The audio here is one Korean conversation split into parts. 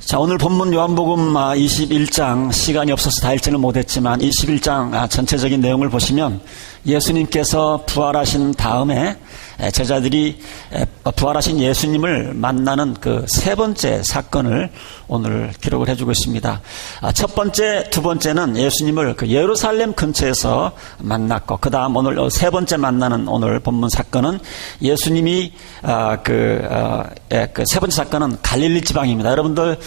자, 오늘 본문 요한복음 21장 시간이 없어서 다 읽지는 못했지만 21장 전체적인 내용을 보시면 예수님께서 부활하신 다음에 제자들이 부활하신 예수님을 만나는 그 세 번째 사건을 오늘 기록을 해주고 있습니다. 첫 번째, 두 번째는 예수님을 그 예루살렘 근처에서 만났고, 그 다음 오늘 세 번째 만나는 오늘 본문 사건은 예수님이 그 세 번째 사건은 갈릴리 지방입니다. 여러분들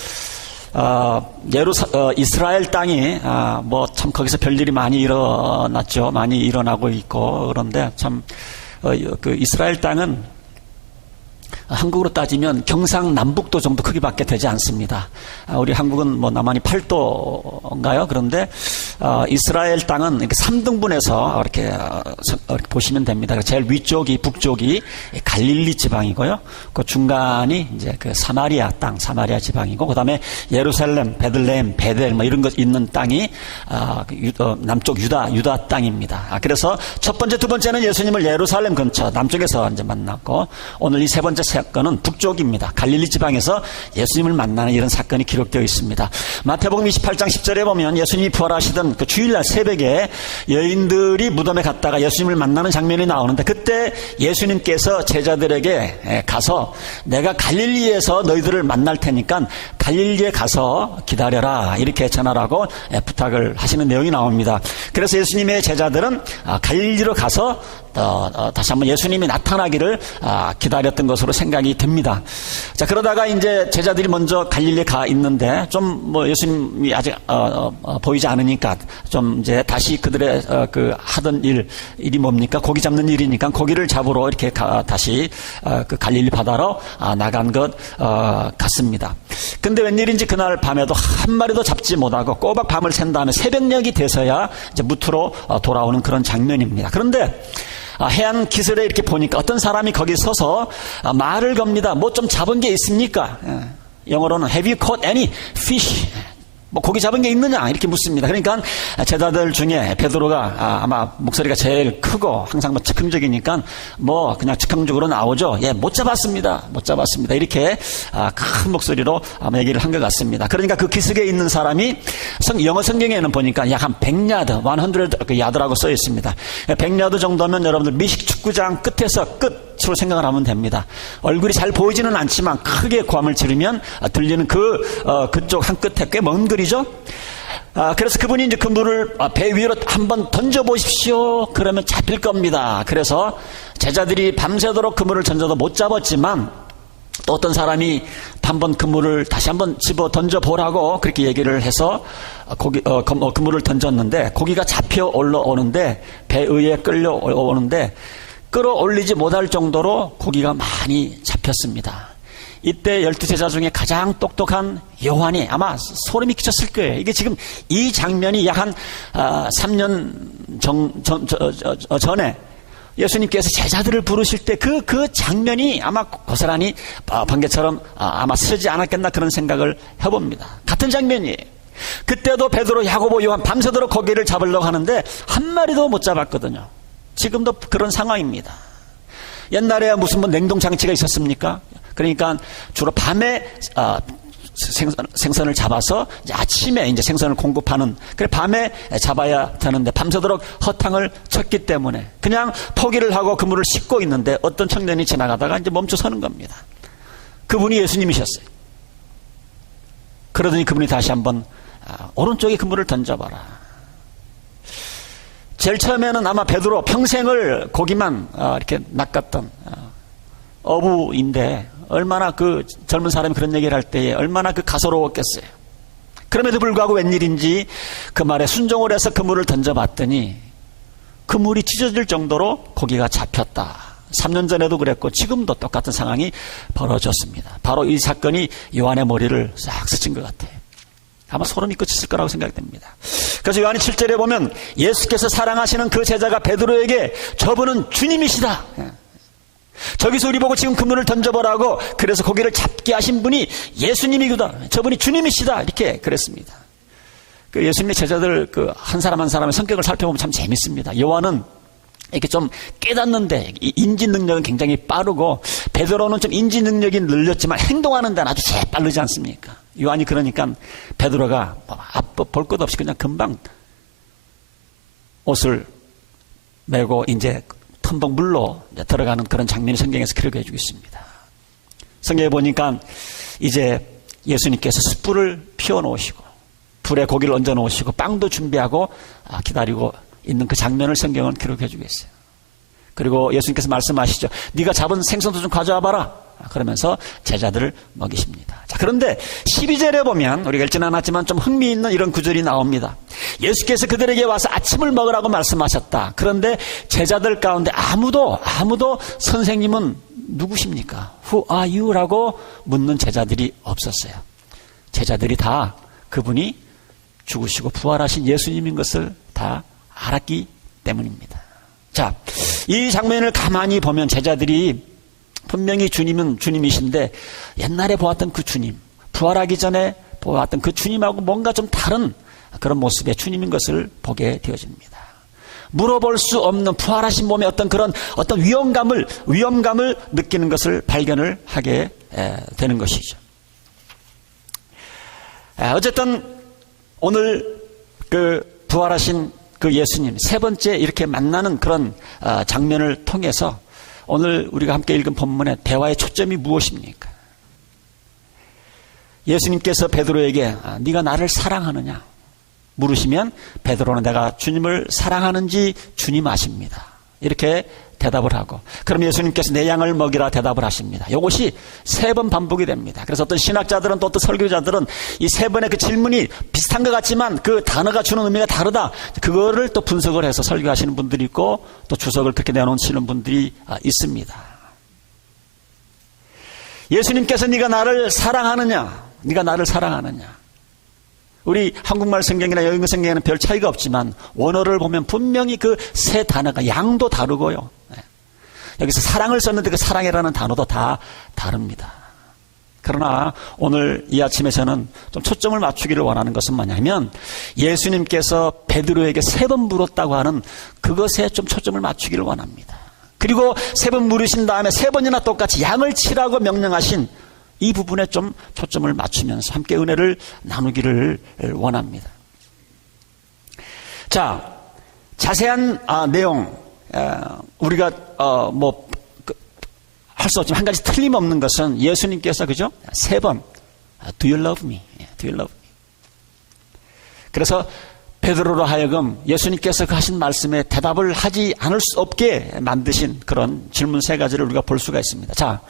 이스라엘 땅이 뭐 참 거기서 별일이 많이 일어났죠. 많이 일어나고 있고, 그런데 참 그 이스라엘 땅은 한국으로 따지면 경상남북도 정도 크기밖에 되지 않습니다. 우리 한국은 뭐 남한이 8도인가요? 그런데 이스라엘 땅은 이렇게 3등분해서 이렇게 보시면 됩니다. 제일 위쪽이 북쪽이 갈릴리 지방이고요. 그 중간이 이제 그 사마리아 땅, 사마리아 지방이고, 그다음에 예루살렘, 베들레헴, 베델 뭐 이런 것 있는 땅이 남쪽 유다 땅입니다. 그래서 첫 번째, 두 번째는 예수님을 예루살렘 근처 남쪽에서 이제 만났고, 오늘 이 세 번째 사건은 북쪽입니다. 갈릴리 지방에서 예수님을 만나는 이런 사건이 기록되어 있습니다. 마태복음 28장 10절에 보면 예수님이 부활하시던 그 주일날 새벽에 여인들이 무덤에 갔다가 예수님을 만나는 장면이 나오는데, 그때 예수님께서 제자들에게 가서 내가 갈릴리에서 너희들을 만날 테니까 갈릴리에 가서 기다려라 이렇게 전하라고 부탁을 하시는 내용이 나옵니다. 그래서 예수님의 제자들은 갈릴리로 가서 다시 한번 예수님이 나타나기를 기다렸던 것으로 생각이 듭니다. 자, 그러다가 이제 제자들이 먼저 갈릴리에 가 있는데 좀 뭐 예수님이 아직 보이지 않으니까 좀 이제 다시 그들의 그 하던 일이 뭡니까? 고기 잡는 일이니까 고기를 잡으러 이렇게 다시 그 갈릴리 바다로 나간 것 같습니다. 근데 웬일인지 그날 밤에도 한 마리도 잡지 못하고 꼬박 밤을 샌 다음에 새벽녘이 돼서야 이제 무트로 돌아오는 그런 장면입니다. 그런데 해안 기슭에 이렇게 보니까 어떤 사람이 거기 서서 말을 겁니다. 뭐 좀 잡은 게 있습니까? 영어로는 Have you caught any fish? 뭐 고기 잡은 게 있느냐 이렇게 묻습니다. 그러니까 제자들 중에 베드로가 아마 목소리가 제일 크고 항상 뭐 즉흥적이니까 뭐 그냥 즉흥적으로 나오죠. 예, 못 잡았습니다. 이렇게 큰 목소리로 아마 얘기를 한 것 같습니다. 그러니까 그 기슭에 있는 사람이 영어 성경에는 보니까 약 한 100야드, 100 야드라고 써 있습니다. 100야드 정도면 여러분들 미식 축구장 끝에서 끝으로 생각을 하면 됩니다. 얼굴이 잘 보이지는 않지만 크게 고함을 지르면 들리는 그쪽 한 끝에 꽤 먼 거리죠. 그래서 그분이 이제 그 물을 배 위로 한번 던져보십시오. 그러면 잡힐 겁니다. 그래서 제자들이 밤새도록 그 물을 던져도 못 잡았지만 또 어떤 사람이 한번 그 물을 다시 한번 집어 던져보라고 그렇게 얘기를 해서 그 물을 던졌는데 고기가 잡혀 올라오는데 배 위에 끌려오는데 끌어올리지 못할 정도로 고기가 많이 잡혔습니다. 이때 12제자 중에 가장 똑똑한 요한이 아마 소름이 끼쳤을 거예요. 이게 지금 이 장면이 약 한 3년 전에 예수님께서 제자들을 부르실 때 그 장면이 아마 고스란히 번개처럼 아마 쓰지 않았겠나 그런 생각을 해봅니다. 같은 장면이에요. 그때도 베드로, 야고보, 요한 밤새도록 고기를 잡으려고 하는데 한 마리도 못 잡았거든요. 지금도 그런 상황입니다. 옛날에 무슨 뭐 냉동장치가 있었습니까? 그러니까 주로 밤에 생선을 잡아서 이제 아침에 이제 생선을 공급하는, 그래 밤에 잡아야 되는데 밤새도록 허탕을 쳤기 때문에 그냥 포기를 하고 그물을 씻고 있는데 어떤 청년이 지나가다가 이제 멈춰 서는 겁니다. 그분이 예수님이셨어요. 그러더니 그분이 다시 한번 오른쪽에 그물을 던져봐라. 제일 처음에는 아마 베드로 평생을 고기만 이렇게 낚았던 어부인데 얼마나 그 젊은 사람이 그런 얘기를 할 때에 얼마나 그 가소로웠겠어요. 그럼에도 불구하고 웬일인지 그 말에 순종을 해서 그 물을 던져봤더니 그 물이 찢어질 정도로 고기가 잡혔다. 3년 전에도 그랬고 지금도 똑같은 상황이 벌어졌습니다. 바로 이 사건이 요한의 머리를 싹 스친 것 같아요. 아마 소름이 끼쳤을 거라고 생각됩니다. 그래서 요한이 7절에 보면 예수께서 사랑하시는 그 제자가 베드로에게 저분은 주님이시다. 저기서 우리 보고 지금 그물을 던져보라고 그래서 고기를 잡게 하신 분이 예수님이구나. 저분이 주님이시다. 이렇게 그랬습니다. 그 예수님의 제자들 그 한 사람 한 사람의 성격을 살펴보면 참 재밌습니다. 요한은 이렇게 좀 깨닫는데 인지 능력은 굉장히 빠르고 베드로는 좀 인지 능력이 늘렸지만 행동하는 데는 아주 재빠르지 않습니까? 요한이 그러니까 베드로가 볼 것 없이 그냥 금방 옷을 메고 이제 텀벙 물로 들어가는 그런 장면이 성경에서 기록해 주고 있습니다. 성경에 보니까 이제 예수님께서 숯불을 피워놓으시고 불에 고기를 얹어 놓으시고 빵도 준비하고 기다리고 있는 그 장면을 성경은 기록해 주고 있어요. 그리고 예수님께서 말씀하시죠. 네가 잡은 생선도 좀 가져와 봐라. 그러면서 제자들을 먹이십니다. 자, 그런데 12절에 보면 우리가 읽지는 않았지만 좀 흥미있는 이런 구절이 나옵니다. 예수께서 그들에게 와서 아침을 먹으라고 말씀하셨다. 그런데 제자들 가운데 아무도 선생님은 누구십니까? Who are you? 라고 묻는 제자들이 없었어요. 제자들이 다 그분이 죽으시고 부활하신 예수님인 것을 다 알았기 때문입니다. 자, 이 장면을 가만히 보면 제자들이 분명히 주님은 주님이신데 옛날에 보았던 그 주님, 부활하기 전에 보았던 그 주님하고 뭔가 좀 다른 그런 모습의 주님인 것을 보게 되어집니다. 물어볼 수 없는 부활하신 몸의 어떤 위험감을 느끼는 것을 발견을 하게 되는 것이죠. 어쨌든 오늘 그 부활하신 그 예수님 세 번째 이렇게 만나는 그런 장면을 통해서 오늘 우리가 함께 읽은 본문의 대화의 초점이 무엇입니까? 예수님께서 베드로에게 네가 나를 사랑하느냐 물으시면 베드로는 내가 주님을 사랑하는지 주님 아십니다. 이렇게 대답을 하고 그럼 예수님께서 내 양을 먹이라 대답을 하십니다. 이것이 세 번 반복이 됩니다. 그래서 어떤 신학자들은 또 어떤 설교자들은 이 세 번의 그 질문이 비슷한 것 같지만 그 단어가 주는 의미가 다르다. 그거를 또 분석을 해서 설교하시는 분들이 있고 또 주석을 그렇게 내놓으시는 분들이 있습니다. 예수님께서 네가 나를 사랑하느냐? 네가 나를 사랑하느냐? 우리 한국말 성경이나 영어 성경에는 별 차이가 없지만 원어를 보면 분명히 그 세 단어가 양도 다르고요. 여기서 사랑을 썼는데 그 사랑이라는 단어도 다 다릅니다. 그러나 오늘 이 아침에 저는 좀 초점을 맞추기를 원하는 것은 뭐냐면 예수님께서 베드로에게 세 번 물었다고 하는 그것에 좀 초점을 맞추기를 원합니다. 그리고 세 번 물으신 다음에 세 번이나 똑같이 양을 치라고 명령하신 이 부분에 좀 초점을 맞추면서 함께 은혜를 나누기를 원합니다. 자, 자세한 내용 우리가 할 수 없지만 한 가지 틀림없는 것은 예수님께서 그죠? 세 번 Do you love me? Do you love me? 그래서 베드로로 하여금 예수님께서 그 하신 말씀에 대답을 하지 않을 수 없게 만드신 그런 질문 세 가지를 우리가 볼 수가 있습니다. 자,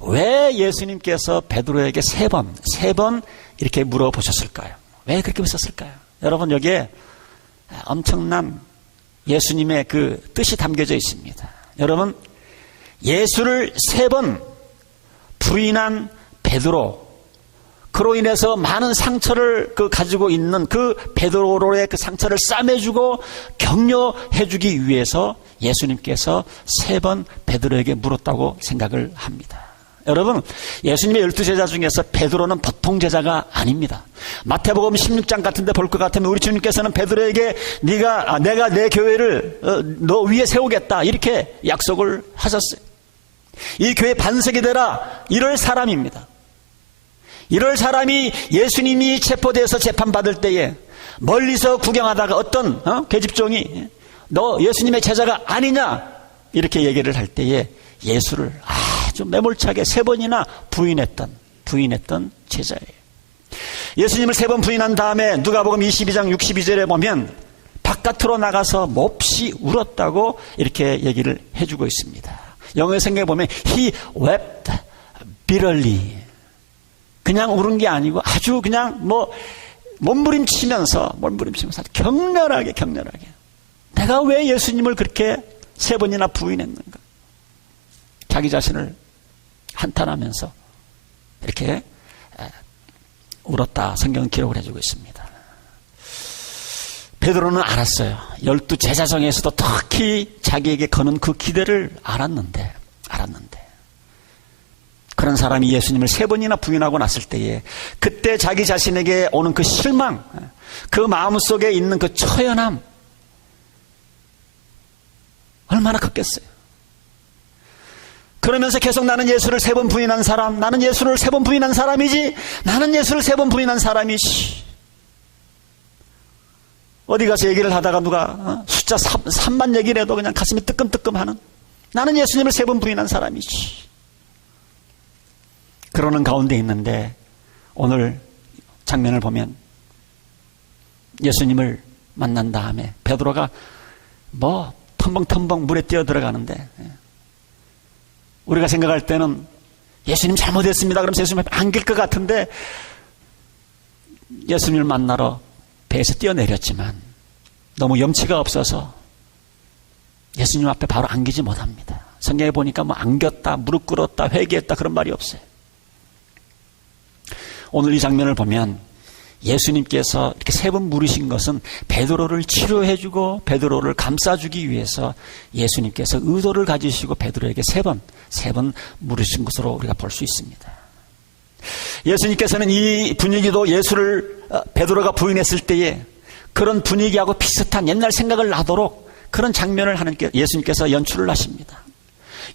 왜 예수님께서 베드로에게 세 번 이렇게 물어보셨을까요? 왜 그렇게 하셨을까요? 여러분 여기에 엄청난 예수님의 그 뜻이 담겨져 있습니다. 여러분 예수를 세 번 부인한 베드로 그로 인해서 많은 상처를 가지고 있는 그 베드로의 그 상처를 싸매주고 격려해주기 위해서 예수님께서 세 번 베드로에게 물었다고 생각을 합니다. 여러분 예수님의 12제자 중에서 베드로는 보통 제자가 아닙니다. 마태복음 16장 같은 데 볼 것 같으면 우리 주님께서는 베드로에게 내가 내 교회를 너 위에 세우겠다 이렇게 약속을 하셨어요. 이 교회 반석이 되라 이럴 사람입니다. 이럴 사람이 예수님이 체포돼서 재판받을 때에 멀리서 구경하다가 어떤 계집종이 너 예수님의 제자가 아니냐 이렇게 얘기를 할 때에 예수를 아주 매몰차게 세 번이나 부인했던 제자예요. 예수님을 세 번 부인한 다음에 누가복음 22장 62절에 보면 바깥으로 나가서 몹시 울었다고 이렇게 얘기를 해주고 있습니다. 영어 성경에 보면 He wept bitterly. 그냥 울은 게 아니고 아주 그냥 몸부림치면서 격렬하게 내가 왜 예수님을 그렇게 세 번이나 부인했는가. 자기 자신을 한탄하면서 이렇게 울었다 성경은 기록을 해주고 있습니다. 베드로는 알았어요. 12제자 중에서도 특히 자기에게 거는 그 기대를 알았는데 그런 사람이 예수님을 세 번이나 부인하고 났을 때에 그때 자기 자신에게 오는 그 실망, 그 마음속에 있는 그 처연함 얼마나 컸겠어요. 그러면서 계속 나는 예수를 3번 부인한 사람, 나는 예수를 3번 부인한 사람이지, 나는 예수를 3번 부인한 사람이지. 어디 가서 얘기를 하다가 누가 숫자 3만 얘기를 해도 그냥 가슴이 뜨끔뜨끔하는, 나는 예수님을 3번 부인한 사람이지. 그러는 가운데 있는데 오늘 장면을 보면 예수님을 만난 다음에 베드로가 텀벙텀벙 물에 뛰어 들어가는데, 우리가 생각할 때는 예수님 잘못했습니다 그러면서 예수님 앞에 안길 것 같은데 예수님을 만나러 배에서 뛰어내렸지만 너무 염치가 없어서 예수님 앞에 바로 안기지 못합니다. 성경에 보니까 안겼다, 무릎 꿇었다, 회개했다 그런 말이 없어요. 오늘 이 장면을 보면 예수님께서 이렇게 3번 물으신 것은 베드로를 치료해주고 베드로를 감싸주기 위해서 예수님께서 의도를 가지시고 베드로에게 3번 물으신 것으로 우리가 볼 수 있습니다. 예수님께서는 이 분위기도 예수를 베드로가 부인했을 때에 그런 분위기하고 비슷한 옛날 생각을 나도록 그런 장면을 예수님께서 연출을 하십니다.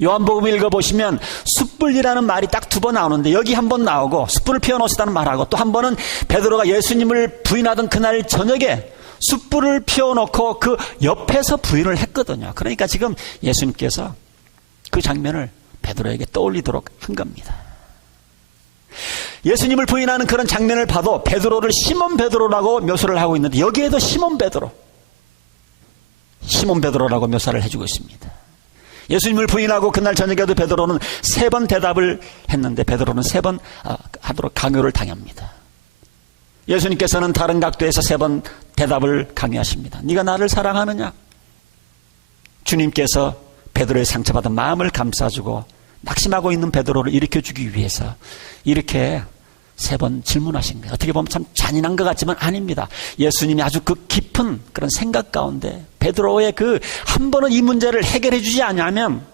요한복음 읽어보시면 숯불이라는 말이 딱 2번 나오는데 여기 한 번 나오고 숯불을 피워놓으시다는 말하고 또 한 번은 베드로가 예수님을 부인하던 그날 저녁에 숯불을 피워놓고 그 옆에서 부인을 했거든요. 그러니까 지금 예수님께서 그 장면을 베드로에게 떠올리도록 한 겁니다. 예수님을 부인하는 그런 장면을 봐도 베드로를 시몬 베드로라고 묘사를 하고 있는데 여기에도 시몬 베드로라고 묘사를 해주고 있습니다. 예수님을 부인하고 그날 저녁에도 베드로는 3번 대답을 했는데 베드로는 3번 하도록 강요를 당합니다. 예수님께서는 다른 각도에서 3번 대답을 강요하십니다. 네가 나를 사랑하느냐? 주님께서 베드로의 상처받은 마음을 감싸주고 낙심하고 있는 베드로를 일으켜주기 위해서 이렇게 3번 질문하신 거예요. 어떻게 보면 참 잔인한 것 같지만 아닙니다. 예수님이 아주 그 깊은 그런 생각 가운데 베드로의 그 한 번은 이 문제를 해결해 주지 않으면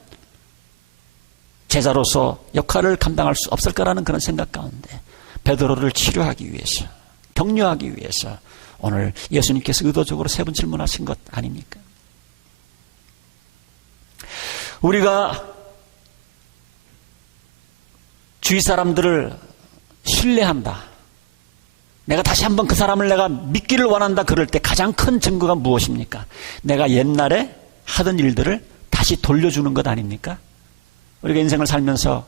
제자로서 역할을 감당할 수 없을 거라는 그런 생각 가운데 베드로를 치료하기 위해서, 격려하기 위해서 오늘 예수님께서 의도적으로 3번 질문하신 것 아닙니까? 우리가 주위 사람들을 신뢰한다, 내가 다시 한번 그 사람을 내가 믿기를 원한다 그럴 때 가장 큰 증거가 무엇입니까? 내가 옛날에 하던 일들을 다시 돌려주는 것 아닙니까? 우리가 인생을 살면서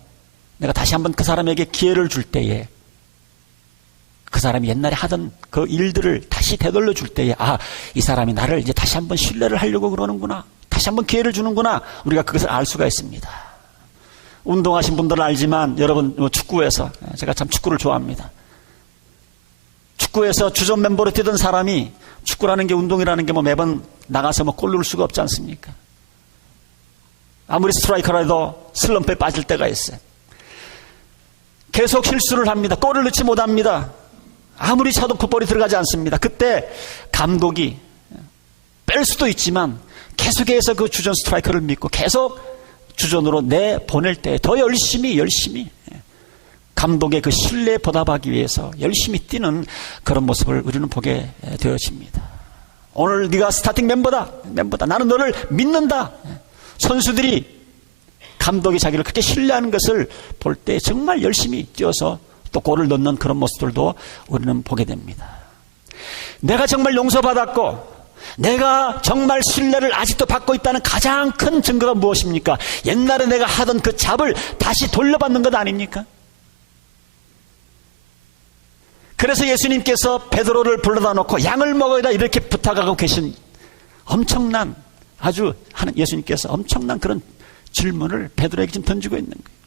내가 다시 한번 그 사람에게 기회를 줄 때에 그 사람이 옛날에 하던 그 일들을 다시 되돌려 줄 때에 이 사람이 나를 이제 다시 한번 신뢰를 하려고 그러는구나, 다시 한번 기회를 주는구나, 우리가 그것을 알 수가 있습니다. 운동하신 분들은 알지만 여러분 축구에서, 제가 참 축구를 좋아합니다. 축구에서 주전 멤버로 뛰던 사람이, 축구라는 게, 운동이라는 게 매번 나가서 골 넣을 수가 없지 않습니까? 아무리 스트라이커라도 슬럼프에 빠질 때가 있어요. 계속 실수를 합니다. 골을 넣지 못합니다. 아무리 차도 굿볼이 들어가지 않습니다. 그때 감독이 뺄 수도 있지만 계속해서 그 주전 스트라이커를 믿고 계속 주전으로 내보낼 때 더 열심히 감독의 그 신뢰에 보답하기 위해서 열심히 뛰는 그런 모습을 우리는 보게 되어집니다. 오늘 네가 스타팅 멤버다. 나는 너를 믿는다. 선수들이 감독이 자기를 그렇게 신뢰하는 것을 볼 때 정말 열심히 뛰어서 또 골을 넣는 그런 모습들도 우리는 보게 됩니다. 내가 정말 용서받았고 내가 정말 신뢰를 아직도 받고 있다는 가장 큰 증거가 무엇입니까? 옛날에 내가 하던 그 잡을 다시 돌려받는 것 아닙니까? 그래서 예수님께서 베드로를 불러다 놓고 양을 먹어라 이렇게 부탁하고 계신 엄청난, 아주 예수님께서 엄청난 그런 질문을 베드로에게 지금 던지고 있는 거예요.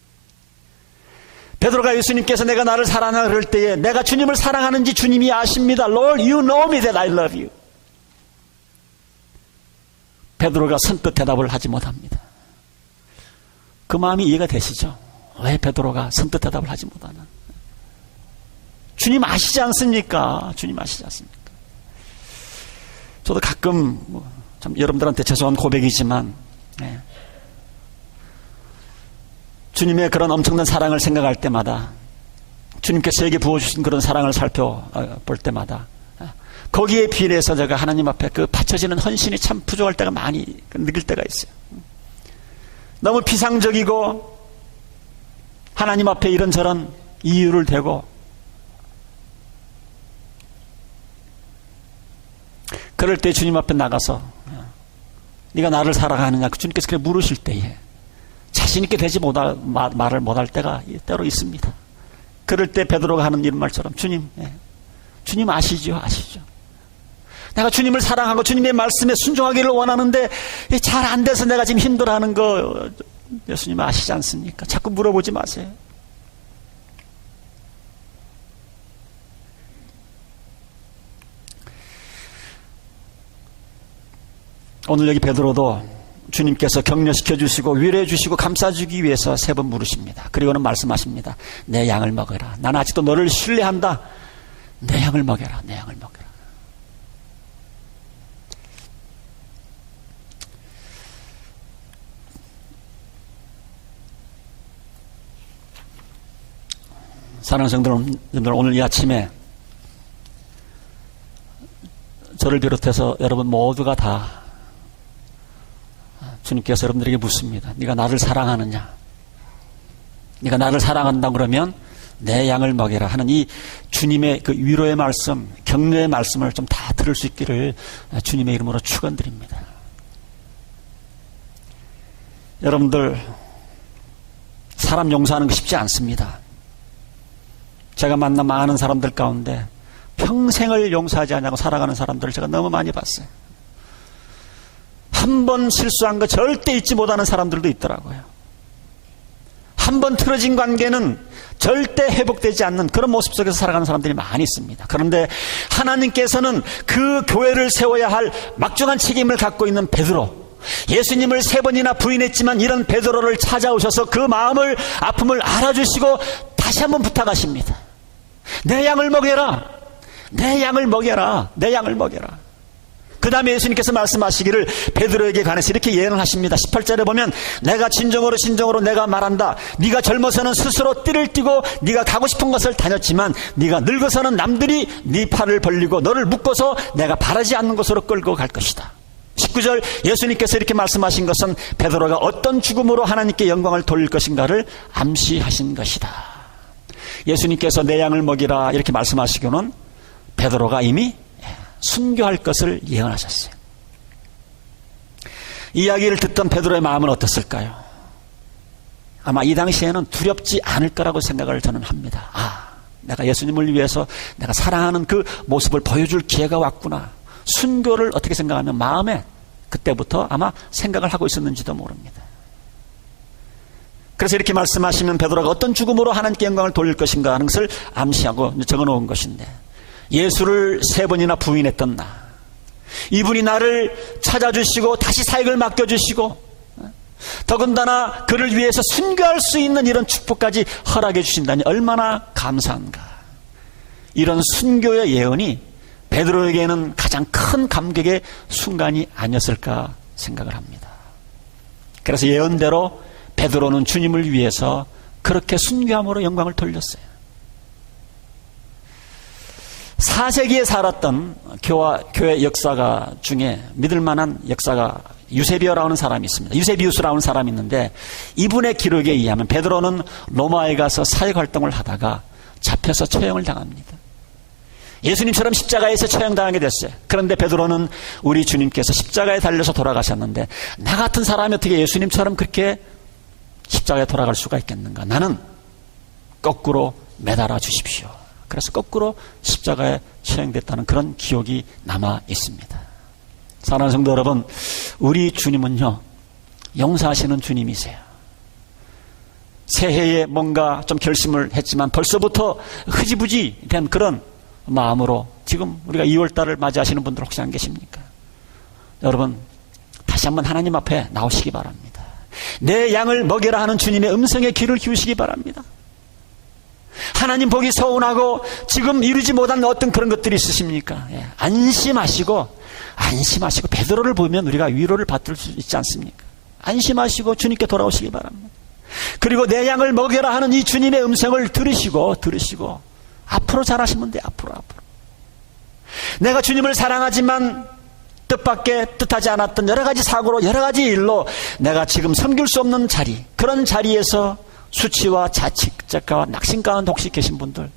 베드로가 예수님께서 내가 나를 사랑하라 그럴 때에 내가 주님을 사랑하는지 주님이 아십니다. Lord, you know me that I love you. 베드로가 선뜻 대답을 하지 못합니다. 그 마음이 이해가 되시죠? 왜 베드로가 선뜻 대답을 하지 못하나? 주님 아시지 않습니까? 주님 아시지 않습니까? 저도 가끔 참 여러분들한테 죄송한 고백이지만 주님의 그런 엄청난 사랑을 생각할 때마다, 주님께서 저에게 부어주신 그런 사랑을 살펴볼 때마다 거기에 비례해서 제가 하나님 앞에 그 바쳐지는 헌신이 참 부족할 때가 많이 느낄 때가 있어요. 너무 피상적이고 하나님 앞에 이런저런 이유를 대고 그럴 때 주님 앞에 나가서 네가 나를 사랑하느냐 주님께서 그렇게 물으실 때에 자신 있게 되지 못할 말을 못할 때가 때로 있습니다. 그럴 때 베드로가 하는 이런 말처럼 주님 아시죠? 내가 주님을 사랑하고 주님의 말씀에 순종하기를 원하는데 잘 안 돼서 내가 지금 힘들어하는 거 예수님 아시지 않습니까? 자꾸 물어보지 마세요. 오늘 여기 베드로도 주님께서 격려시켜 주시고 위로해 주시고 감싸주기 위해서 3번 물으십니다. 그리고는 말씀하십니다. 내 양을 먹어라. 나는 아직도 너를 신뢰한다. 내 양을 먹여라. 내 양을 먹여라. 사랑하는 성도들, 오늘 이 아침에 저를 비롯해서 여러분 모두가 다 주님께서 여러분들에게 묻습니다. 네가 나를 사랑하느냐? 네가 나를 사랑한다 그러면 내 양을 먹여라 하는 이 주님의 그 위로의 말씀, 격려의 말씀을 좀 다 들을 수 있기를 주님의 이름으로 축원드립니다. 여러분들, 사람 용서하는 거 쉽지 않습니다. 제가 만난 많은 사람들 가운데 평생을 용서하지 않냐고 살아가는 사람들을 제가 너무 많이 봤어요. 한 번 실수한 거 절대 잊지 못하는 사람들도 있더라고요. 한 번 틀어진 관계는 절대 회복되지 않는 그런 모습 속에서 살아가는 사람들이 많이 있습니다. 그런데 하나님께서는 그 교회를 세워야 할 막중한 책임을 갖고 있는 베드로, 예수님을 3번이나 부인했지만 이런 베드로를 찾아오셔서 그 마음을, 아픔을 알아주시고 다시 한번 부탁하십니다. 내 양을 먹여라. 내 양을 먹여라. 내 양을 먹여라. 그 다음에 예수님께서 말씀하시기를 베드로에게 관해서 이렇게 예언을 하십니다. 18절에 보면 내가 진정으로 내가 말한다. 네가 젊어서는 스스로 띠를 띠고 네가 가고 싶은 것을 다녔지만 네가 늙어서는 남들이 네 팔을 벌리고 너를 묶어서 내가 바라지 않는 곳으로 끌고 갈 것이다. 19절 예수님께서 이렇게 말씀하신 것은 베드로가 어떤 죽음으로 하나님께 영광을 돌릴 것인가를 암시하신 것이다. 예수님께서 내 양을 먹이라 이렇게 말씀하시고는 베드로가 이미 순교할 것을 예언하셨어요. 이 이야기를 듣던 베드로의 마음은 어땠을까요? 아마 이 당시에는 두렵지 않을 거라고 생각을 저는 합니다. 내가 예수님을 위해서 내가 사랑하는 그 모습을 보여줄 기회가 왔구나. 순교를 어떻게 생각하면 마음에 그때부터 아마 생각을 하고 있었는지도 모릅니다. 그래서 이렇게 말씀하시면 베드로가 어떤 죽음으로 하나님께 영광을 돌릴 것인가 하는 것을 암시하고 적어놓은 것인데, 예수를 3번이나 부인했던 나, 이분이 나를 찾아주시고 다시 사역을 맡겨주시고 더군다나 그를 위해서 순교할 수 있는 이런 축복까지 허락해 주신다니 얼마나 감사한가. 이런 순교의 예언이 베드로에게는 가장 큰 감격의 순간이 아니었을까 생각을 합니다. 그래서 예언대로 베드로는 주님을 위해서 그렇게 순교함으로 영광을 돌렸어요. 4세기에 살았던 교회 역사가 중에 믿을만한 역사가 유세비어라는 사람이 있습니다. 유세비우스라는 사람이 있는데, 이분의 기록에 의하면 베드로는 로마에 가서 사역활동을 하다가 잡혀서 처형을 당합니다. 예수님처럼 십자가에서 처형당하게 됐어요. 그런데 베드로는 우리 주님께서 십자가에 달려서 돌아가셨는데, 나 같은 사람이 어떻게 예수님처럼 그렇게 십자가에 돌아갈 수가 있겠는가. 나는 거꾸로 매달아 주십시오. 그래서 거꾸로 십자가에 처형됐다는 그런 기억이 남아 있습니다. 사랑하는 성도 여러분, 우리 주님은요, 용서하시는 주님이세요. 새해에 뭔가 좀 결심을 했지만 벌써부터 흐지부지 된 그런 마음으로 지금 우리가 2월달을 맞이하시는 분들 혹시 안 계십니까? 여러분, 다시 한번 하나님 앞에 나오시기 바랍니다. 내 양을 먹여라 하는 주님의 음성에 귀를 기우시기 바랍니다. 하나님 보기 서운하고 지금 이루지 못한 어떤 그런 것들이 있으십니까? 안심하시고 베드로를 보면 우리가 위로를 받을 수 있지 않습니까? 안심하시고 주님께 돌아오시기 바랍니다. 그리고 내 양을 먹여라 하는 이 주님의 음성을 들으시고 앞으로 잘하시면 돼. 앞으로 내가 주님을 사랑하지만 뜻하지 않았던 여러 가지 사고로 여러 가지 일로 내가 지금 섬길 수 없는 자리, 그런 자리에서 수치와 자책과 낙심 가운데 혹시 계신 분들,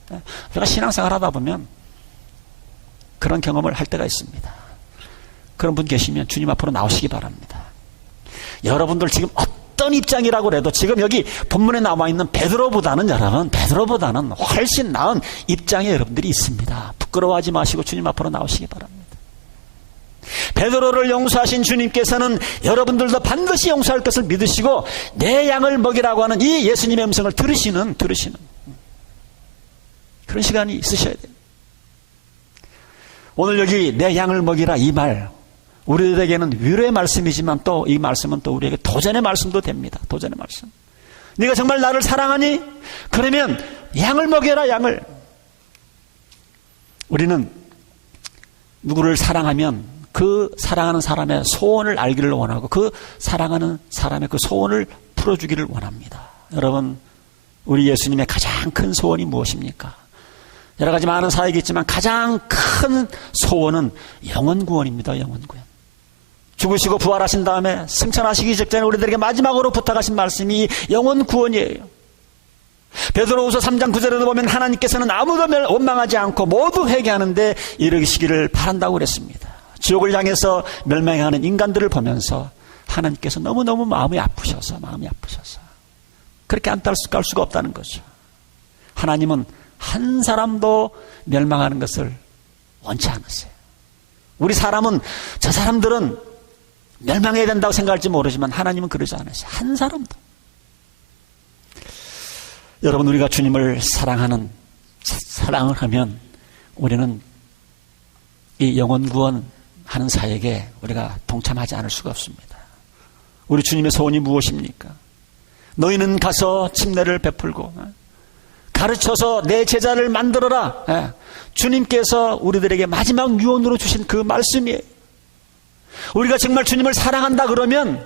우리가 신앙생활 하다 보면 그런 경험을 할 때가 있습니다. 그런 분 계시면 주님 앞으로 나오시기 바랍니다. 여러분들 지금 어떤 입장이라고 해도 지금 여기 본문에 나와 있는 베드로보다는 훨씬 나은 입장에 여러분들이 있습니다. 부끄러워하지 마시고 주님 앞으로 나오시기 바랍니다. 베드로를 용서하신 주님께서는 여러분들도 반드시 용서할 것을 믿으시고 내 양을 먹이라고 하는 이 예수님의 음성을 들으시는 그런 시간이 있으셔야 돼요. 오늘 여기 내 양을 먹이라 이 말, 우리들에게는 위로의 말씀이지만 또 이 말씀은 또 우리에게 도전의 말씀도 됩니다. 도전의 말씀. 네가 정말 나를 사랑하니? 그러면 양을 먹여라, 양을. 우리는 누구를 사랑하면 그 사랑하는 사람의 소원을 알기를 원하고 그 사랑하는 사람의 그 소원을 풀어주기를 원합니다. 여러분, 우리 예수님의 가장 큰 소원이 무엇입니까? 여러 가지 많은 사역이 있지만 가장 큰 소원은 영혼 구원입니다. 영혼 구원. 죽으시고 부활하신 다음에 승천하시기 직전에 우리들에게 마지막으로 부탁하신 말씀이 영혼 구원이에요. 베드로후서 3장 9절에도 보면 하나님께서는 아무도 원망하지 않고 모두 회개하는데 이르시기를 바란다고 그랬습니다. 지옥을 향해서 멸망하는 인간들을 보면서 하나님께서 너무너무 마음이 아프셔서 그렇게 안타까울 수가 없다는 거죠. 하나님은 한 사람도 멸망하는 것을 원치 않으세요. 우리 사람은, 저 사람들은 멸망해야 된다고 생각할지 모르지만 하나님은 그러지 않으세요. 한 사람도. 여러분, 우리가 주님을 사랑을 하면 우리는 이 영혼 구원하는 사역에 우리가 동참하지 않을 수가 없습니다. 우리 주님의 소원이 무엇입니까? 너희는 가서 침례를 베풀고 가르쳐서 내 제자를 만들어라. 주님께서 우리들에게 마지막 유언으로 주신 그 말씀이에요. 우리가 정말 주님을 사랑한다 그러면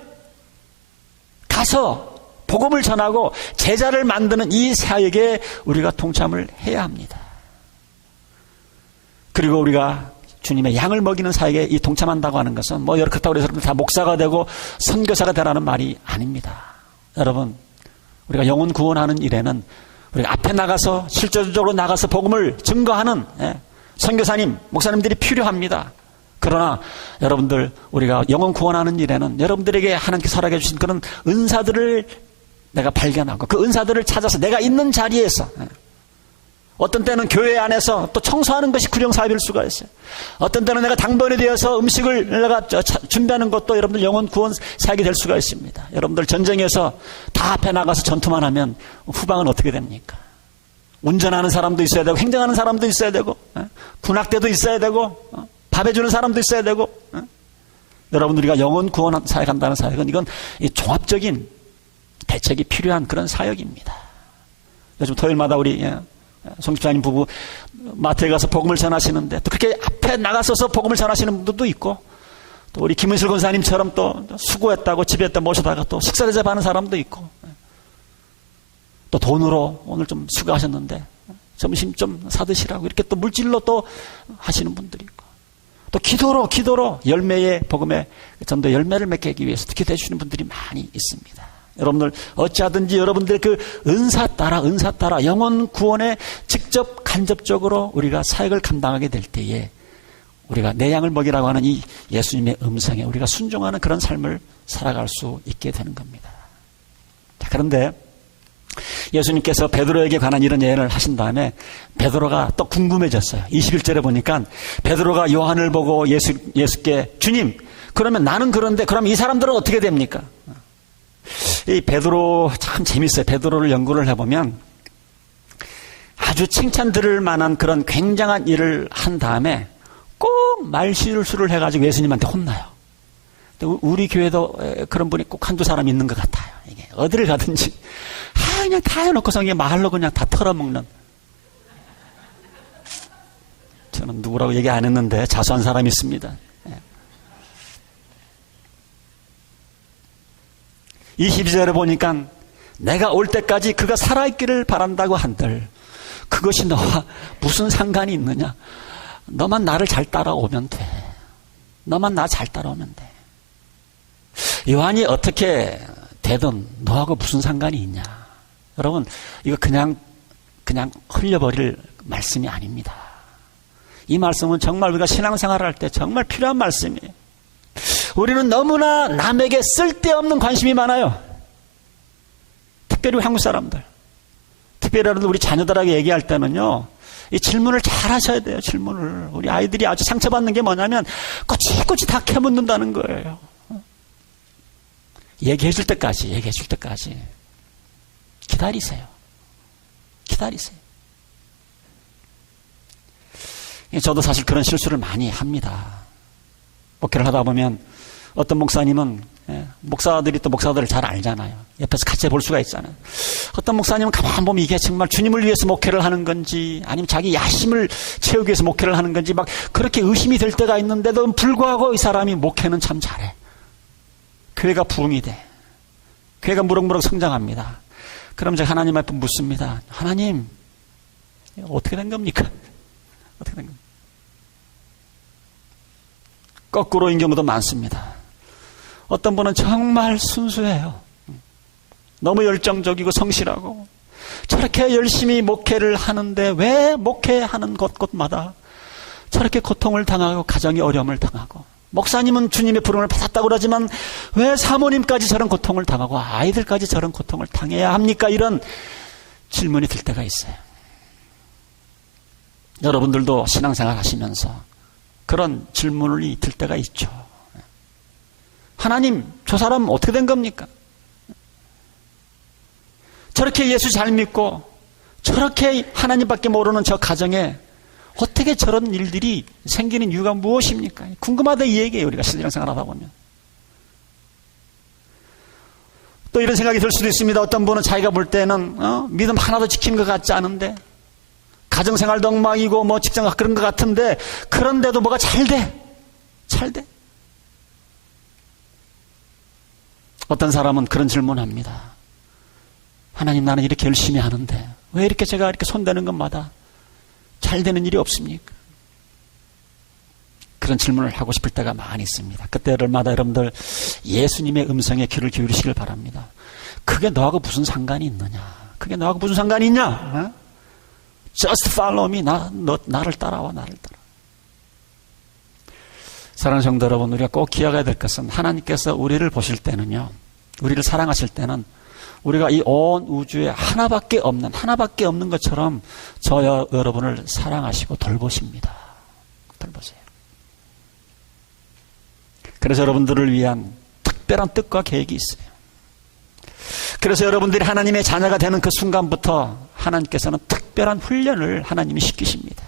가서 복음을 전하고 제자를 만드는 이 사역에 우리가 동참을 해야 합니다. 그리고 우리가 주님의 양을 먹이는 사역에 이 동참한다고 하는 것은 뭐 그렇다고 해서 다 목사가 되고 선교사가 되라는 말이 아닙니다. 여러분, 우리가 영혼 구원하는 일에는 우리가 앞에 나가서 실질적으로 나가서 복음을 증거하는 선교사님, 목사님들이 필요합니다. 그러나 여러분들, 우리가 영혼 구원하는 일에는 여러분들에게 하나님께서 허락해 주신 그런 은사들을 내가 발견하고 그 은사들을 찾아서 내가 있는 자리에서, 어떤 때는 교회 안에서 또 청소하는 것이 구령사업일 수가 있어요. 어떤 때는 내가 당번이 되어서 음식을 내가 준비하는 것도 여러분들 영혼 구원 사역이 될 수가 있습니다. 여러분들 전쟁에서 다 앞에 나가서 전투만 하면 후방은 어떻게 됩니까? 운전하는 사람도 있어야 되고 행정하는 사람도 있어야 되고 군악대도 있어야 되고 밥 해주는 사람도 있어야 되고. 여러분, 우리가 영혼 구원 사역한다는 사역은 이건 종합적인 대책이 필요한 그런 사역입니다. 요즘 토요일마다 우리 송집사님 부부 마트에 가서 복음을 전하시는데 또 그렇게 앞에 나가서서 복음을 전하시는 분들도 있고, 또 우리 김은실 권사님처럼 또 수고했다고 집에다 모셔다가 또 식사 대접하는 사람도 있고, 또 돈으로 오늘 좀 수고하셨는데 점심 좀 사드시라고 이렇게 또 물질로 또 하시는 분들이 있고, 또 기도로 열매의 복음의 전도 열매를 맺게 하기 위해서 기도해 주시는 분들이 많이 있습니다. 여러분들 어찌하든지 여러분들의 그 은사 따라 영혼 구원에 직접 간접적으로 우리가 사역을 감당하게 될 때에 우리가 내 양을 먹이라고 하는 이 예수님의 음성에 우리가 순종하는 그런 삶을 살아갈 수 있게 되는 겁니다. 자, 그런데 예수님께서 베드로에게 관한 이런 예언을 하신 다음에 베드로가 또 궁금해졌어요. 21절에 보니까 베드로가 요한을 보고 예수께 주님, 그러면 나는 그런데 그럼 이 사람들은 어떻게 됩니까? 이 베드로 참 재밌어요. 베드로를 연구를 해보면 아주 칭찬 들을 만한 그런 굉장한 일을 한 다음에 꼭 말실수를 해가지고 예수님한테 혼나요. 우리 교회도 그런 분이 꼭 한두 사람 있는 것 같아요. 이게 어디를 가든지 그냥 다 해놓고서 그냥 말로 그냥 다 털어먹는. 저는 누구라고 얘기 안 했는데 자수한 사람이 있습니다. 22절에 보니까 내가 올 때까지 그가 살아있기를 바란다고 한들 그것이 너와 무슨 상관이 있느냐? 너만 나를 잘 따라오면 돼. 너만 나 잘 따라오면 돼. 요한이 어떻게 되든 너하고 무슨 상관이 있냐? 여러분, 이거 그냥 흘려버릴 말씀이 아닙니다. 이 말씀은 정말 우리가 신앙생활을 할 때 정말 필요한 말씀이에요. 우리는 너무나 남에게 쓸데없는 관심이 많아요. 특별히 한국 사람들. 특별히 우리 자녀들에게 얘기할 때는요, 이 질문을 잘 하셔야 돼요, 질문을. 우리 아이들이 아주 상처받는 게 뭐냐면, 꼬치꼬치 다 캐묻는다는 거예요. 얘기해 줄 때까지. 기다리세요. 저도 사실 그런 실수를 많이 합니다. 목회를 하다 보면 어떤 목사님은, 목사들이 또 목사들을 잘 알잖아요. 옆에서 같이 볼 수가 있잖아요. 어떤 목사님은 가만 보면 이게 정말 주님을 위해서 목회를 하는 건지 아니면 자기 야심을 채우기 위해서 목회를 하는 건지 막 그렇게 의심이 될 때가 있는데도 불구하고 이 사람이 목회는 참 잘해. 교회가 부흥이 돼. 교회가 무럭무럭 성장합니다. 그럼 제가 하나님 앞에 묻습니다. 하나님, 어떻게 된 겁니까? 어떻게 된 겁니까? 거꾸로인 경우도 많습니다. 어떤 분은 정말 순수해요. 너무 열정적이고 성실하고 저렇게 열심히 목회를 하는데 왜 목회하는 곳곳마다 저렇게 고통을 당하고 가정의 어려움을 당하고, 목사님은 주님의 부름을 받았다고 그러지만 왜 사모님까지 저런 고통을 당하고 아이들까지 저런 고통을 당해야 합니까? 이런 질문이 들 때가 있어요. 여러분들도 신앙생활 하시면서 그런 질문이 들 때가 있죠. 하나님, 저 사람 어떻게 된 겁니까? 저렇게 예수 잘 믿고 저렇게 하나님밖에 모르는 저 가정에 어떻게 저런 일들이 생기는 이유가 무엇입니까? 궁금하다 이 얘기예요. 우리가 신앙생활 하다 보면. 또 이런 생각이 들 수도 있습니다. 어떤 분은 자기가 볼 때는 믿음 하나도 지키는 것 같지 않은데, 가정생활도 엉망이고 뭐 직장 그런 것 같은데, 그런데도 뭐가 잘 돼. 어떤 사람은 그런 질문합니다. 하나님, 나는 이렇게 열심히 하는데 왜 이렇게 제가 이렇게 손대는 것마다 잘 되는 일이 없습니까? 그런 질문을 하고 싶을 때가 많이 있습니다. 그때마다 여러분들 예수님의 음성에 귀를 기울이시길 바랍니다. 그게 너하고 무슨 상관이 있느냐? 그게 너하고 무슨 상관이 있냐? Just follow me. 나를 따라와. 사랑하는 성도 여러분, 우리가 꼭 기억해야 될 것은 하나님께서 우리를 보실 때는요, 우리를 사랑하실 때는 우리가 이 온 우주에 하나밖에 없는 것처럼 저 여러분을 사랑하시고 돌보십니다. 돌보세요. 그래서 여러분들을 위한 특별한 뜻과 계획이 있어요. 그래서 여러분들이 하나님의 자녀가 되는 그 순간부터 하나님께서는 특별한 훈련을 하나님이 시키십니다.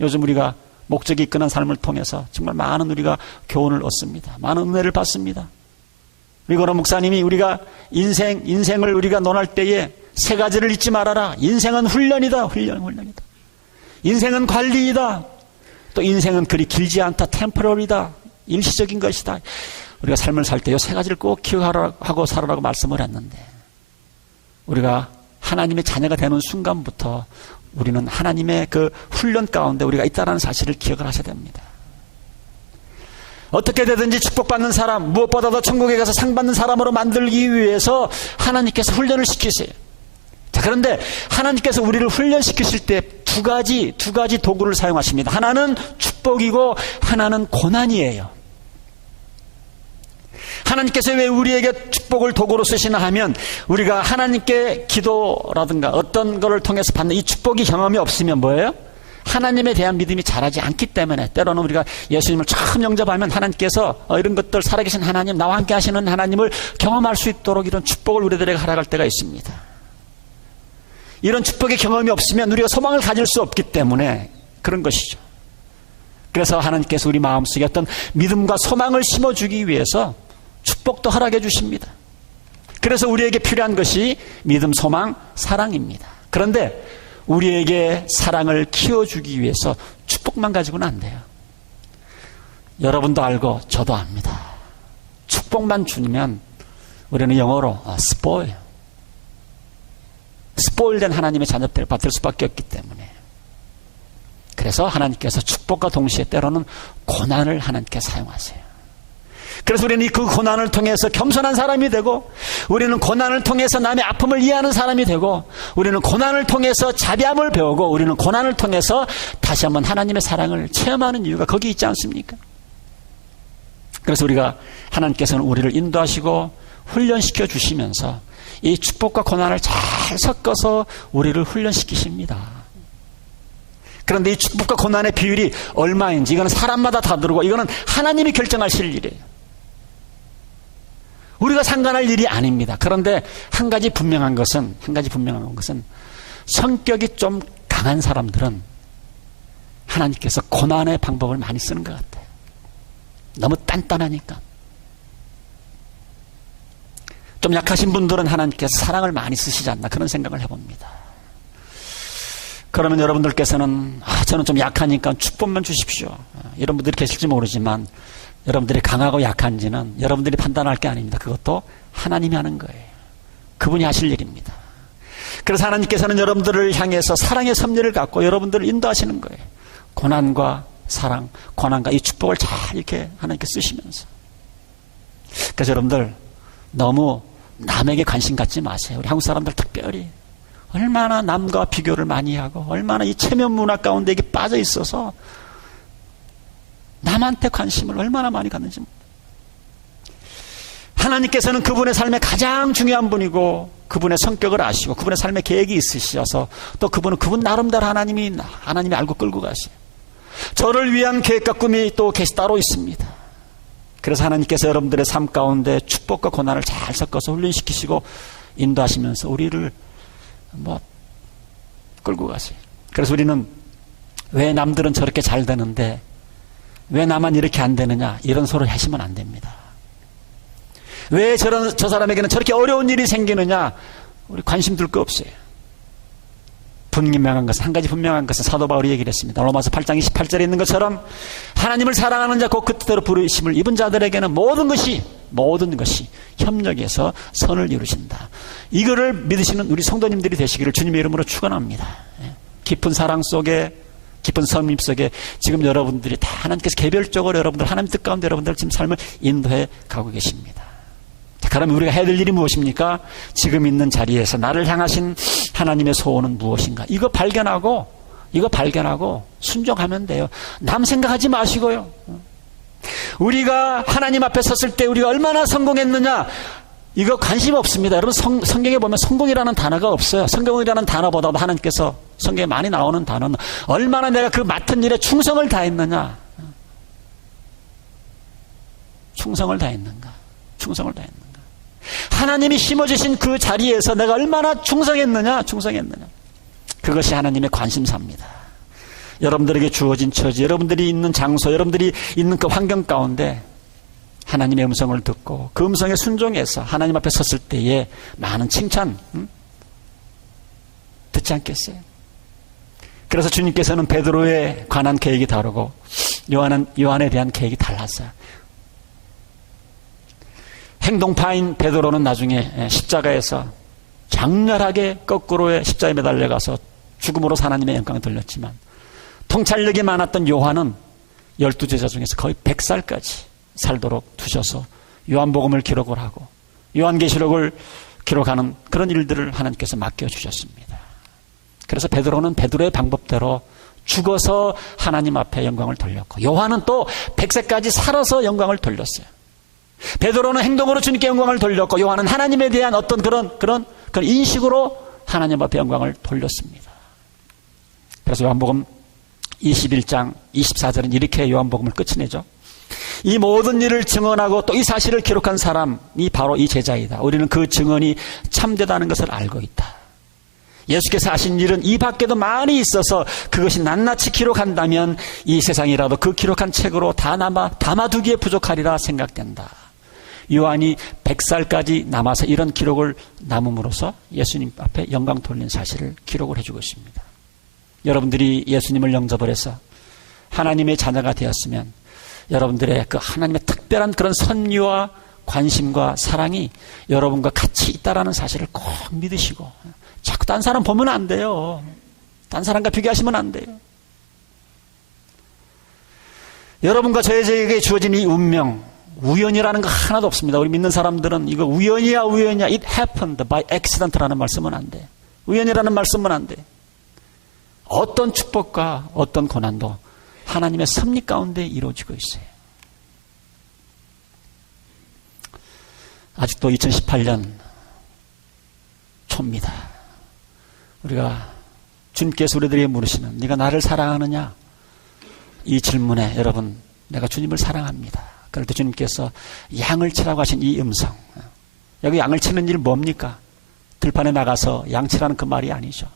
요즘 우리가 목적이 이끈한 삶을 통해서 정말 많은 우리가 교훈을 얻습니다. 많은 은혜를 받습니다. 리고로 목사님이 우리가 인생을 우리가 논할 때에 세 가지를 잊지 말아라. 인생은 훈련이다. 훈련이다. 인생은 관리이다. 또 인생은 그리 길지 않다. 템포럴이다. 일시적인 것이다. 우리가 삶을 살 때 이 세 가지를 꼭 기억하고 살아라고 말씀을 했는데, 우리가 하나님의 자녀가 되는 순간부터 우리는 하나님의 그 훈련 가운데 우리가 있다는 사실을 기억을 하셔야 됩니다. 어떻게 되든지 축복받는 사람, 무엇보다도 천국에 가서 상 받는 사람으로 만들기 위해서 하나님께서 훈련을 시키세요. 자, 그런데 하나님께서 우리를 훈련시키실 때 두 가지 도구를 사용하십니다. 하나는 축복이고 하나는 고난이에요. 하나님께서 왜 우리에게 축복을 도구로 쓰시나 하면, 우리가 하나님께 기도라든가 어떤 것을 통해서 받는 이 축복이 경험이 없으면 뭐예요? 하나님에 대한 믿음이 자라지 않기 때문에, 때로는 우리가 예수님을 처음 영접하면 하나님께서 이런 것들, 살아계신 하나님, 나와 함께 하시는 하나님을 경험할 수 있도록 이런 축복을 우리들에게 허락할 때가 있습니다. 이런 축복의 경험이 없으면 우리가 소망을 가질 수 없기 때문에 그런 것이죠. 그래서 하나님께서 우리 마음속에 어떤 믿음과 소망을 심어주기 위해서 축복도 허락해 주십니다. 그래서 우리에게 필요한 것이 믿음, 소망, 사랑입니다. 그런데 우리에게 사랑을 키워주기 위해서 축복만 가지고는 안 돼요. 여러분도 알고 저도 압니다. 축복만 주면 우리는 영어로 스포일된 하나님의 자녀들을 받을 수밖에 없기 때문에, 그래서 하나님께서 축복과 동시에 때로는 고난을 하나님께 사용하세요. 그래서 우리는 그 고난을 통해서 겸손한 사람이 되고, 우리는 고난을 통해서 남의 아픔을 이해하는 사람이 되고, 우리는 고난을 통해서 자비함을 배우고, 우리는 고난을 통해서 다시 한번 하나님의 사랑을 체험하는 이유가 거기 있지 않습니까? 그래서 우리가, 하나님께서는 우리를 인도하시고 훈련시켜 주시면서 이 축복과 고난을 잘 섞어서 우리를 훈련시키십니다. 그런데 이 축복과 고난의 비율이 얼마인지 이거는 사람마다 다 다르고, 이거는 하나님이 결정하실 일이에요. 우리가 상관할 일이 아닙니다. 그런데 한 가지 분명한 것은 성격이 좀 강한 사람들은 하나님께서 고난의 방법을 많이 쓰는 것 같아요. 너무 단단하니까. 좀 약하신 분들은 하나님께서 사랑을 많이 쓰시지 않나, 그런 생각을 해봅니다. 그러면 여러분들께서는 저는 좀 약하니까 축복만 주십시오, 이런 분들이 계실지 모르지만, 여러분들이 강하고 약한지는 여러분들이 판단할 게 아닙니다. 그것도 하나님이 하는 거예요. 그분이 하실 일입니다. 그래서 하나님께서는 여러분들을 향해서 사랑의 섭리를 갖고 여러분들을 인도하시는 거예요. 고난과 사랑, 고난과 이 축복을 잘 이렇게 하나님께 쓰시면서. 그래서 여러분들 너무 남에게 관심 갖지 마세요. 우리 한국 사람들 특별히 얼마나 남과 비교를 많이 하고, 얼마나 이 체면 문화 가운데 이게 빠져 있어서 남한테 관심을 얼마나 많이 갖는지. 하나님께서는 그분의 삶에 가장 중요한 분이고, 그분의 성격을 아시고, 그분의 삶에 계획이 있으셔서, 또 그분은 그분 나름대로 하나님이 알고 끌고 가세요. 저를 위한 계획과 꿈이 또 따로 있습니다. 그래서 하나님께서 여러분들의 삶 가운데 축복과 고난을 잘 섞어서 훈련시키시고 인도하시면서 우리를 끌고 가세요. 그래서 우리는 왜 남들은 저렇게 잘 되는데 왜 나만 이렇게 안 되느냐, 이런 소리 하시면 안 됩니다. 왜 저 사람에게는 저렇게 어려운 일이 생기느냐, 우리 관심 둘 거 없어요. 분명한 것은, 한 가지 분명한 것은 사도 바울이 얘기를 했습니다. 로마서 8장 28절에 있는 것처럼 하나님을 사랑하는 자, 곧 그 뜻대로 부르심을 입은 자들에게는 모든 것이 협력해서 선을 이루신다. 이거를 믿으시는 우리 성도님들이 되시기를 주님의 이름으로 축원합니다. 깊은 사랑 속에, 깊은 섬임 속에 지금 여러분들이 다 하나님께서 개별적으로 여러분들, 하나님 뜻 가운데 여러분들 지금 삶을 인도해 가고 계십니다. 자, 그러면 우리가 해야 될 일이 무엇입니까? 지금 있는 자리에서 나를 향하신 하나님의 소원은 무엇인가? 이거 발견하고 순종하면 돼요. 남 생각하지 마시고요. 우리가 하나님 앞에 섰을 때 우리가 얼마나 성공했느냐, 이거 관심 없습니다. 여러분, 성경에 보면 성공이라는 단어가 없어요. 성공이라는 단어보다도 하나님께서 성경에 많이 나오는 단어는 얼마나 내가 그 맡은 일에 충성을 다했느냐. 충성을 다했는가. 하나님이 심어주신 그 자리에서 내가 얼마나 충성했느냐. 그것이 하나님의 관심사입니다. 여러분들에게 주어진 처지, 여러분들이 있는 장소, 여러분들이 있는 그 환경 가운데 하나님의 음성을 듣고 그 음성에 순종해서 하나님 앞에 섰을 때에 많은 칭찬 듣지 않겠어요? 그래서 주님께서는 베드로에 관한 계획이 다르고 요한에 대한 계획이 달랐어요. 행동파인 베드로는 나중에 십자가에서 장렬하게 거꾸로의 십자가에 매달려가서 죽음으로 하나님의 영광을 돌렸지만, 통찰력이 많았던 요한은 12제자 중에서 거의 100살까지 살도록 두셔서 요한복음을 기록을 하고 요한계시록을 기록하는 그런 일들을 하나님께서 맡겨주셨습니다. 그래서 베드로는 베드로의 방법대로 죽어서 하나님 앞에 영광을 돌렸고, 요한은 또 100세까지 살아서 영광을 돌렸어요. 베드로는 행동으로 주님께 영광을 돌렸고, 요한은 하나님에 대한 어떤 그런 인식으로 하나님 앞에 영광을 돌렸습니다. 그래서 요한복음 21장 24절은 이렇게 요한복음을 끝이 내죠. 이 모든 일을 증언하고 또 이 사실을 기록한 사람이 바로 이 제자이다. 우리는 그 증언이 참되다는 것을 알고 있다. 예수께서 하신 일은 이 밖에도 많이 있어서 그것이 낱낱이 기록한다면 이 세상이라도 그 기록한 책으로 다 담아두기에 부족하리라 생각된다. 요한이 100살까지 남아서 이런 기록을 남음으로써 예수님 앞에 영광 돌린 사실을 기록을 해주고 있습니다. 여러분들이 예수님을 영접을 해서 하나님의 자녀가 되었으면 여러분들의 그 하나님의 특별한 그런 섭리와 관심과 사랑이 여러분과 같이 있다라는 사실을 꼭 믿으시고, 자꾸 딴 사람 보면 안 돼요. 딴 사람과 비교하시면 안 돼요. 여러분과 저에게 주어진 이 운명, 우연이라는 거 하나도 없습니다. 우리 믿는 사람들은 이거 우연이야 it happened by accident라는 말씀은 안 돼. 우연이라는 말씀은 안 돼. 어떤 축복과 어떤 고난도 하나님의 섭리 가운데 이루어지고 있어요. 아직도 2018년 초입니다. 우리가 주님께서 우리들에게 물으시는 네가 나를 사랑하느냐? 이 질문에 여러분 내가 주님을 사랑합니다. 그럴 때 주님께서 양을 치라고 하신 이 음성. 여기 양을 치는 일 뭡니까? 들판에 나가서 양 치라는 그 말이 아니죠.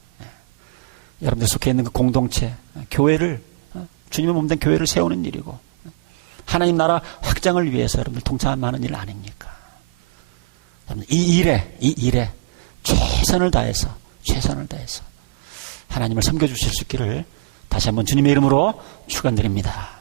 여러분들 속해 있는 그 공동체, 교회를, 주님의 몸된 교회를 세우는 일이고 하나님 나라 확장을 위해서 여러분들 동참하는 일 아닙니까? 이 일에 최선을 다해서 하나님을 섬겨주실 수 있기를 다시 한번 주님의 이름으로 축원드립니다.